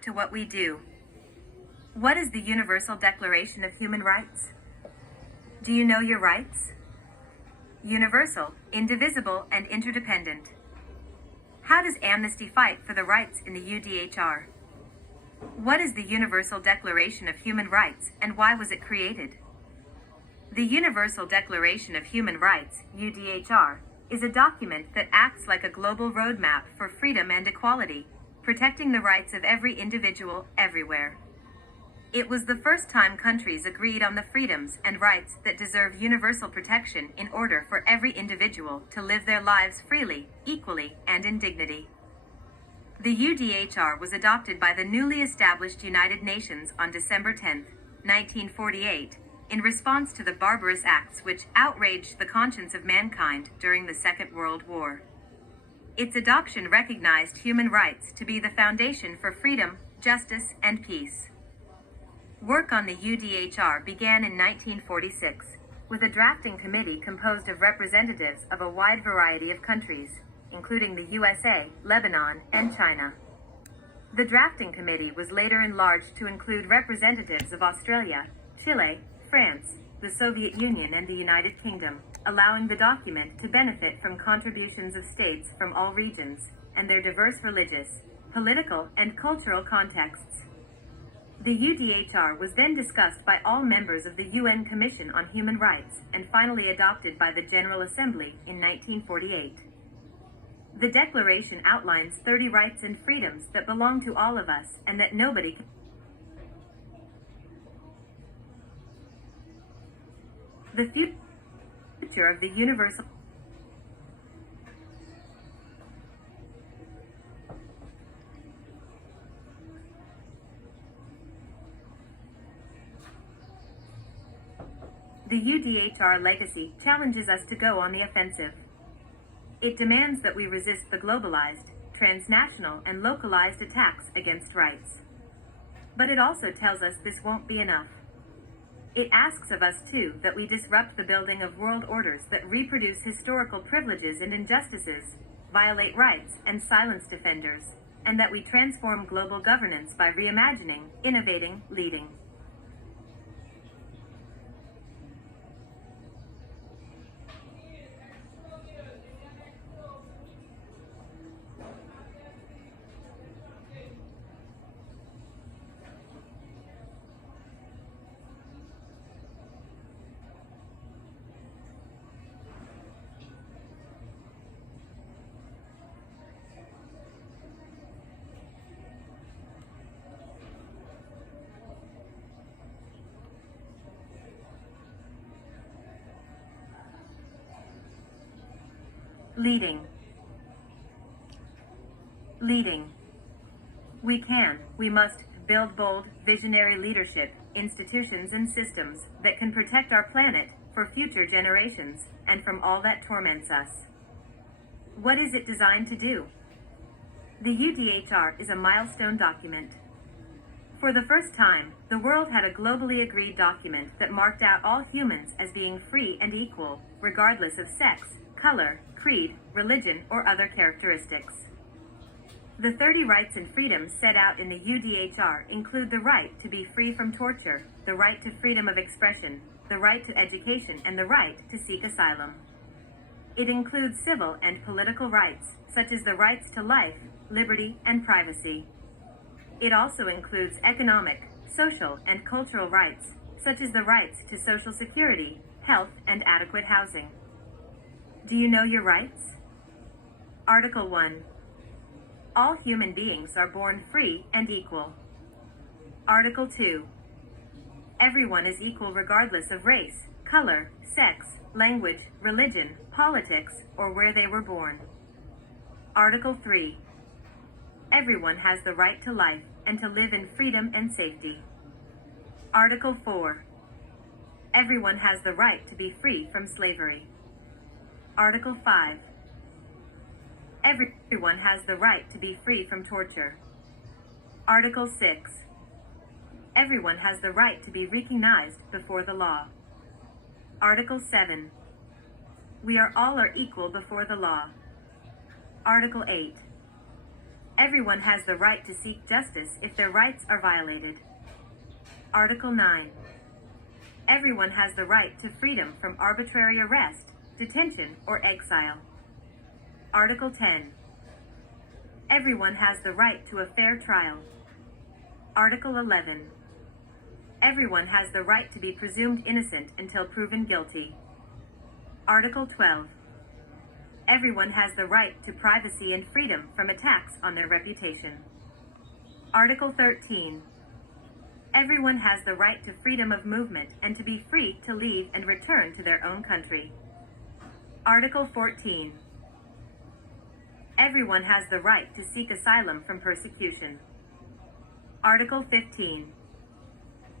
back to what we do. What is the Universal Declaration of Human Rights? Do you know your rights? Universal, indivisible, and interdependent. How does Amnesty fight for the rights in the UDHR? What is the Universal Declaration of Human Rights, and why was it created? The Universal Declaration of Human Rights, UDHR, is a document that acts like a global roadmap for freedom and equality, protecting the rights of every individual everywhere. It was the first time countries agreed on the freedoms and rights that deserve universal protection in order for every individual to live their lives freely, equally, and in dignity. The UDHR was adopted by the newly established United Nations on December 10, 1948, in response to the barbarous acts which outraged the conscience of mankind during the Second World War. Its adoption recognized human rights to be the foundation for freedom, justice, and peace. Work on the UDHR began in 1946, with a drafting committee composed of representatives of a wide variety of countries, including the USA, Lebanon, and China. The drafting committee was later enlarged to include representatives of Australia, Chile, France, the Soviet Union, and the United Kingdom, allowing the document to benefit from contributions of states from all regions and their diverse religious, political, and cultural contexts. The UDHR was then discussed by all members of the UN Commission on Human Rights and finally adopted by the General Assembly in 1948. The Declaration outlines 30 rights and freedoms that belong to all of us and that nobody can. The future of the universal. The UDHR legacy challenges us to go on the offensive. It demands that we resist the globalized, transnational, and localized attacks against rights. But it also tells us this won't be enough. It asks of us, too, that we disrupt the building of world orders that reproduce historical privileges and injustices, violate rights, and silence defenders, and that we transform global governance by reimagining, innovating, leading. Leading. Leading. We must build bold, visionary leadership, institutions, and systems that can protect our planet for future generations and from all that torments us. What is it designed to do? The UDHR is a milestone document. For the first time, the world had a globally agreed document that marked out all humans as being free and equal, regardless of sex, color, creed, religion, or other characteristics. The 30 rights and freedoms set out in the UDHR include the right to be free from torture, the right to freedom of expression, the right to education, and the right to seek asylum. It includes civil and political rights, such as the rights to life, liberty, and privacy. It also includes economic, social, and cultural rights, such as the rights to social security, health, and adequate housing. Do you know your rights? Article 1. All human beings are born free and equal. Article 2. Everyone is equal regardless of race, color, sex, language, religion, politics, or where they were born. Article 3. Everyone has the right to life and to live in freedom and safety. Article 4. Everyone has the right to be free from slavery. Article 5. Everyone has the right to be free from torture. Article 6. Everyone has the right to be recognized before the law. Article 7. We are all equal before the law. Article 8. Everyone has the right to seek justice if their rights are violated. Article 9. Everyone has the right to freedom from arbitrary arrest, detention, or exile. Article 10. Everyone has the right to a fair trial. Article 11. Everyone has the right to be presumed innocent until proven guilty. Article 12. Everyone has the right to privacy and freedom from attacks on their reputation. Article 13. Everyone has the right to freedom of movement and to be free to leave and return to their own country. Article 14. Everyone has the right to seek asylum from persecution. Article 15.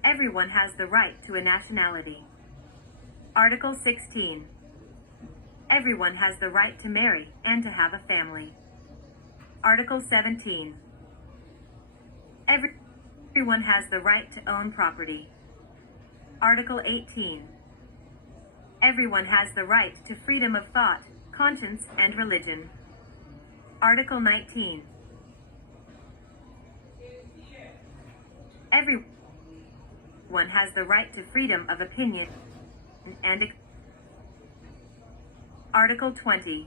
Everyone has the right to a nationality. Article 16. Everyone has the right to marry and to have a family. Article 17. Everyone has the right to own property. Article 18. Everyone has the right to freedom of thought, conscience, and religion. Article 19. Everyone has the right to freedom of opinion and Article 20.